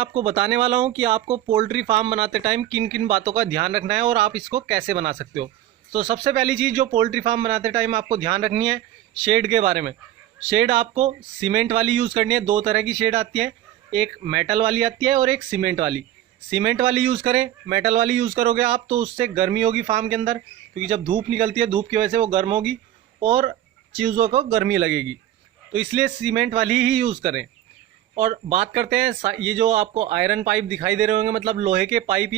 आपको बताने वाला हूं कि आपको पोल्ट्री फार्म बनाते टाइम किन किन बातों का ध्यान रखना है और आप इसको कैसे बना सकते हो। तो सबसे पहली चीज़ जो पोल्ट्री फार्म बनाते टाइम आपको ध्यान रखनी है, शेड के बारे में। शेड आपको सीमेंट वाली यूज़ करनी है। दो तरह की शेड आती है, एक मेटल वाली आती है और एक सीमेंट वाली। सीमेंट वाली यूज़ करें, मेटल वाली यूज़ करोगे आप तो उससे गर्मी होगी फार्म के अंदर, क्योंकि जब धूप निकलती है धूप की वजह से वो गर्म होगी और चीज़ों को गर्मी लगेगी, तो इसलिए सीमेंट वाली ही यूज़ करें। और बात करते हैं, ये जो आपको आयरन पाइप दिखाई दे रहे होंगे, मतलब लोहे के पाइप,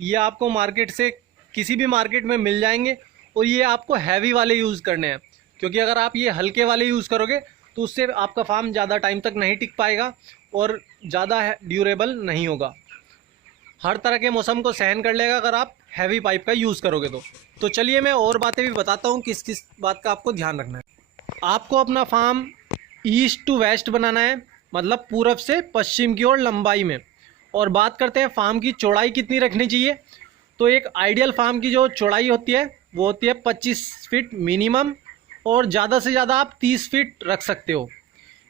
ये आपको मार्केट से किसी भी मार्केट में मिल जाएंगे। और ये आपको हैवी वाले यूज़ करने हैं, क्योंकि अगर आप ये हल्के वाले यूज़ करोगे तो उससे आपका फार्म ज़्यादा टाइम तक नहीं टिक पाएगा और ज़्यादा ड्यूरेबल नहीं होगा। हर तरह के मौसम को सहन कर लेगा अगर आप हैवी पाइप का यूज़ करोगे तो चलिए मैं और बातें भी बताता हूँ किस किस बात का आपको ध्यान रखना है। आपको अपना फार्म ईस्ट टू वेस्ट बनाना है, मतलब पूरब से पश्चिम की ओर लंबाई में। और बात करते हैं फार्म की चौड़ाई कितनी रखनी चाहिए, तो एक आइडियल फार्म की जो चौड़ाई होती है वो होती है 25 फीट मिनिमम, और ज़्यादा से ज़्यादा आप 30 फीट रख सकते हो।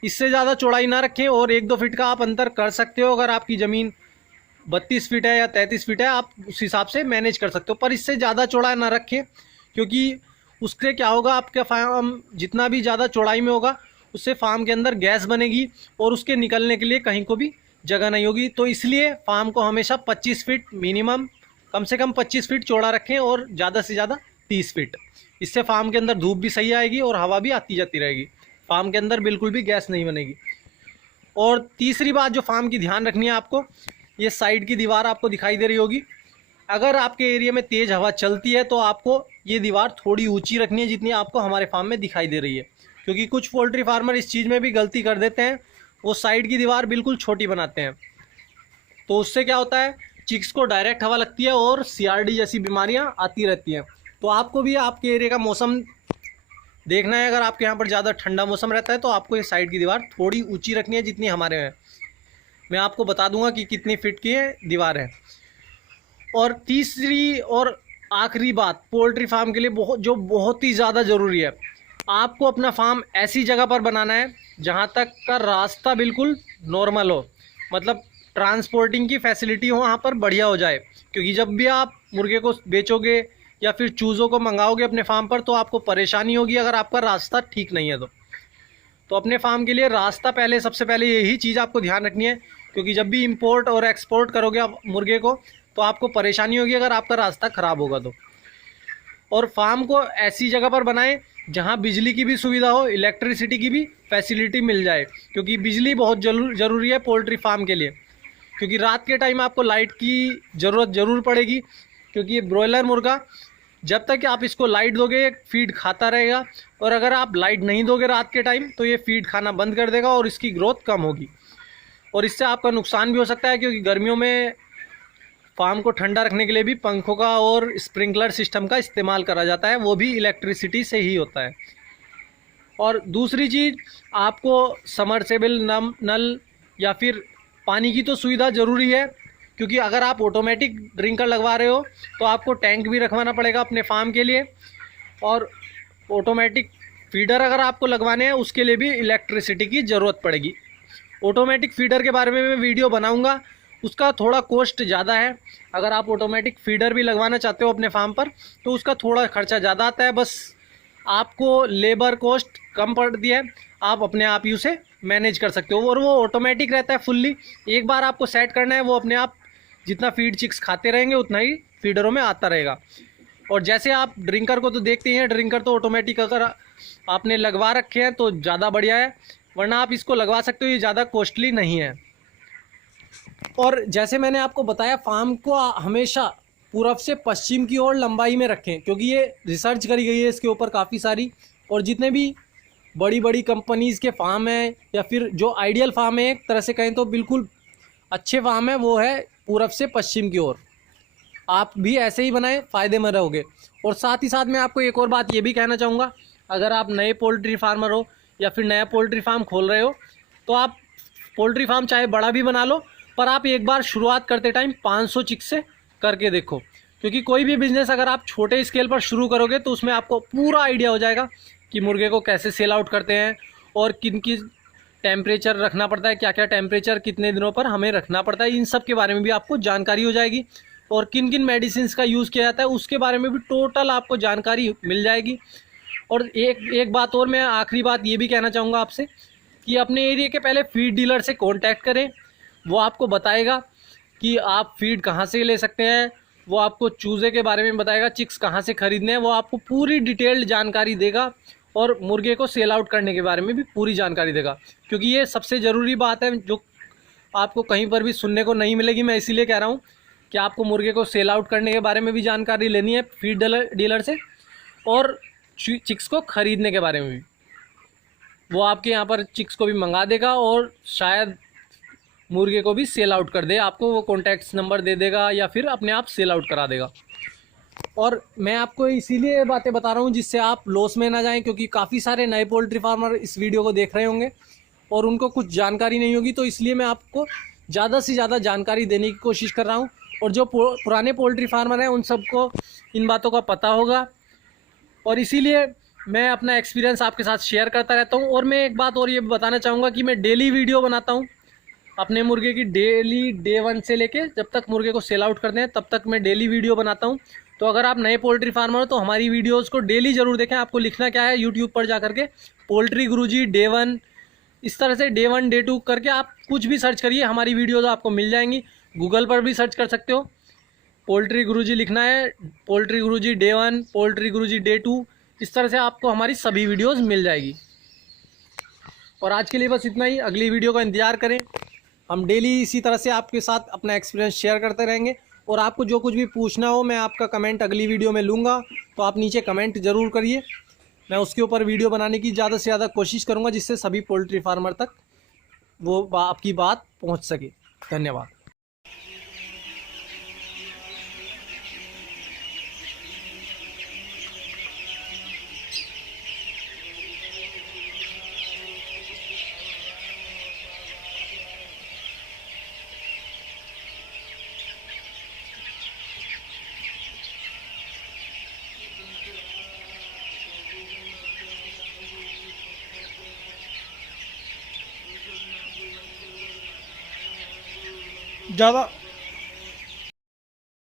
इससे ज़्यादा चौड़ाई ना रखें, और 1-2 फीट का आप अंतर कर सकते हो। अगर आपकी ज़मीन 32 फीट है या 33 फीट है, आप उस हिसाब से मैनेज कर सकते हो, पर इससे ज़्यादा चौड़ा ना रखें, क्योंकि उससे क्या होगा, आपका फार्म जितना भी ज़्यादा चौड़ाई में होगा उससे फार्म के अंदर गैस बनेगी और उसके निकलने के लिए कहीं को भी जगह नहीं होगी। तो इसलिए फार्म को हमेशा 25 फीट मिनिमम, कम से कम 25 फीट चौड़ा रखें और ज़्यादा से ज़्यादा 30 फीट। इससे फार्म के अंदर धूप भी सही आएगी और हवा भी आती जाती रहेगी, फार्म के अंदर बिल्कुल भी गैस नहीं बनेगी। और तीसरी बात जो फार्म की ध्यान रखनी है आपको, ये साइड की दीवार आपको दिखाई दे रही होगी। अगर आपके एरिया में तेज़ हवा चलती है तो आपको ये दीवार थोड़ी ऊंची रखनी है, जितनी आपको हमारे फार्म में दिखाई दे रही है, क्योंकि कुछ पोल्ट्री फार्मर इस चीज़ में भी गलती कर देते हैं, वो साइड की दीवार बिल्कुल छोटी बनाते हैं। तो उससे क्या होता है, चिक्स को डायरेक्ट हवा लगती है और CRD जैसी बीमारियां आती रहती हैं। तो आपको भी आपके एरिया का मौसम देखना है। अगर आपके यहाँ पर ज़्यादा ठंडा मौसम रहता है तो आपको ये साइड की दीवार थोड़ी ऊँची रखनी है, जितनी हमारे में। मैं आपको बता दूंगा कि कितनी फिट की है दीवार है। और तीसरी और आखिरी बात पोल्ट्री फार्म के लिए बहुत ही ज़्यादा ज़रूरी है, आपको अपना फार्म ऐसी जगह पर बनाना है जहाँ तक का रास्ता बिल्कुल नॉर्मल हो, मतलब ट्रांसपोर्टिंग की फैसिलिटी हो वहाँ पर बढ़िया हो जाए। क्योंकि जब भी आप मुर्गे को बेचोगे या फिर चूज़ों को मंगाओगे अपने फार्म पर तो आपको परेशानी होगी अगर आपका रास्ता ठीक नहीं है तो अपने फार्म के लिए रास्ता पहले, सबसे पहले यही चीज़ आपको ध्यान रखनी है, क्योंकि जब भी इंपोर्ट और एक्सपोर्ट करोगे आप मुर्गे को तो आपको परेशानी होगी अगर आपका रास्ता ख़राब होगा तो। और फार्म को ऐसी जगह पर बनाएं जहां बिजली की भी सुविधा हो, इलेक्ट्रिसिटी की भी फैसिलिटी मिल जाए, क्योंकि बिजली बहुत ज़रूरी है पोल्ट्री फार्म के लिए। क्योंकि रात के टाइम आपको लाइट की ज़रूरत ज़रूर पड़ेगी, क्योंकि ये ब्रॉयलर मुर्गा जब तक आप इसको लाइट दोगे फीड खाता रहेगा, और अगर आप लाइट नहीं दोगे रात के टाइम तो ये फीड खाना बंद कर देगा और इसकी ग्रोथ कम होगी, और इससे आपका नुकसान भी हो सकता है। क्योंकि गर्मियों में फार्म को ठंडा रखने के लिए भी पंखों का और स्प्रिंकलर सिस्टम का इस्तेमाल करा जाता है, वो भी इलेक्ट्रिसिटी से ही होता है। और दूसरी चीज़, आपको समरसेबल नल या फिर पानी की तो सुविधा ज़रूरी है, क्योंकि अगर आप ऑटोमेटिक ड्रिंकर लगवा रहे हो तो आपको टैंक भी रखवाना पड़ेगा अपने फार्म के लिए। और ऑटोमेटिक फीडर अगर आपको लगवाने हैं उसके लिए भी इलेक्ट्रिसिटी की ज़रूरत पड़ेगी। ऑटोमेटिक फीडर के बारे में मैं वीडियो बनाऊंगा, उसका थोड़ा कॉस्ट ज़्यादा है। अगर आप ऑटोमेटिक फीडर भी लगवाना चाहते हो अपने फार्म पर तो उसका थोड़ा खर्चा ज़्यादा आता है, बस आपको लेबर कॉस्ट कम पड़ती है, आप अपने आप ही उसे मैनेज कर सकते हो। और वो ऑटोमेटिक रहता है फुल्ली, एक बार आपको सेट करना है, वो अपने आप जितना फीड चिक्स खाते रहेंगे उतना ही फीडरों में आता रहेगा। और जैसे आप ड्रिंकर को तो देखते ही हैं, ड्रिंकर तो ऑटोमेटिक अगर आपने लगवा रखे हैं तो ज़्यादा बढ़िया है, वरना आप इसको लगवा सकते हो, ये ज़्यादा कॉस्टली नहीं है। और जैसे मैंने आपको बताया, फार्म को हमेशा पूरब से पश्चिम की ओर लंबाई में रखें, क्योंकि ये रिसर्च करी गई है इसके ऊपर काफ़ी सारी। और जितने भी बड़ी बड़ी कंपनीज़ के फार्म हैं या फिर जो आइडियल फार्म है, एक तरह से कहें तो बिल्कुल अच्छे फार्म है, वो है पूरब से पश्चिम की ओर। आप भी ऐसे ही बनाएं, फ़ायदे में रहोगे। और साथ ही साथ मैं आपको एक और बात ये भी कहना चाहूँगा, अगर आप नए पोल्ट्री फार्मर हो या फिर नया पोल्ट्री फार्म खोल रहे हो तो आप पोल्ट्री फार्म चाहे बड़ा भी बना लो, पर आप एक बार शुरुआत करते टाइम 500 चिक्स से करके देखो। क्योंकि कोई भी बिज़नेस अगर आप छोटे स्केल पर शुरू करोगे तो उसमें आपको पूरा आइडिया हो जाएगा कि मुर्गे को कैसे सेल आउट करते हैं और किन की टेम्परेचर रखना पड़ता है, क्या क्या टेम्परेचर कितने दिनों पर हमें रखना पड़ता है, इन सब के बारे में भी आपको जानकारी हो जाएगी। और किन किन मेडिसिन का यूज़ किया जाता है उसके बारे में भी टोटल आपको जानकारी मिल जाएगी। और एक बात और, मैं आखिरी बात ये भी कहना चाहूँगा आपसे कि अपने एरिया के पहले फीड डीलर से कांटेक्ट करें। वो आपको बताएगा कि आप फीड कहाँ से ले सकते हैं, वो आपको चूज़े के बारे में बताएगा, चिक्स कहाँ से ख़रीदने हैं, वो आपको पूरी डिटेल्ड जानकारी देगा। और मुर्गे को सेल आउट करने के बारे में भी पूरी जानकारी देगा, क्योंकि ये सबसे ज़रूरी बात है जो आपको कहीं पर भी सुनने को नहीं मिलेगी। मैं इसीलिए कह रहा हूँ कि आपको मुर्गे को सेल आउट करने के बारे में भी जानकारी लेनी है फीड डीलर से, और चिक्स को ख़रीदने के बारे में भी। वो आपके यहाँ पर चिक्स को भी मंगा देगा और शायद मुर्गे को भी सेल आउट कर दे, आपको वो कॉन्टैक्ट नंबर दे देगा या फिर अपने आप सेल आउट करा देगा। और मैं आपको इसीलिए बातें बता रहा हूँ जिससे आप लॉस में ना जाएं, क्योंकि काफ़ी सारे नए पोल्ट्री फार्मर इस वीडियो को देख रहे होंगे और उनको कुछ जानकारी नहीं होगी, तो इसलिए मैं आपको ज़्यादा से ज़्यादा जानकारी देने की कोशिश कर रहा हूँ। और जो पुराने पोल्ट्री फार्मर हैं उन सबको इन बातों का पता होगा, और इसीलिए मैं अपना एक्सपीरियंस आपके साथ शेयर करता रहता हूँ। और मैं एक बात और ये बताना चाहूँगा कि मैं डेली वीडियो बनाता हूँ अपने मुर्गे की, डेली डे 1 से लेके जब तक मुर्गे को सेल आउट करते हैं तब तक मैं डेली वीडियो बनाता हूँ। तो अगर आप नए पोल्ट्री फार्मर हो तो हमारी वीडियोज़ को डेली ज़रूर देखें। आपको लिखना क्या है, यूट्यूब पर जा करके पोल्ट्री गुरुजी डे 1, इस तरह से डे 1 डे 2 करके आप कुछ भी सर्च करिए, हमारी वीडियोज़ आपको मिल जाएंगी। गूगल पर भी सर्च कर सकते हो, पोल्ट्री गुरुजी लिखना है, पोल्ट्री गुरुजी डे 1, पोल्ट्री गुरुजी डे 2, इस तरह से आपको हमारी सभी वीडियोज़ मिल जाएगी। और आज के लिए बस इतना ही, अगली वीडियो का इंतज़ार करें। हम डेली इसी तरह से आपके साथ अपना एक्सपीरियंस शेयर करते रहेंगे। और आपको जो कुछ भी पूछना हो, मैं आपका कमेंट अगली वीडियो में लूँगा, तो आप नीचे कमेंट ज़रूर करिए। मैं उसके ऊपर वीडियो बनाने की ज़्यादा से ज़्यादा कोशिश करूँगा जिससे सभी पोल्ट्री फार्मर तक वो आपकी बात पहुँच सके। धन्यवाद। ज़्यादा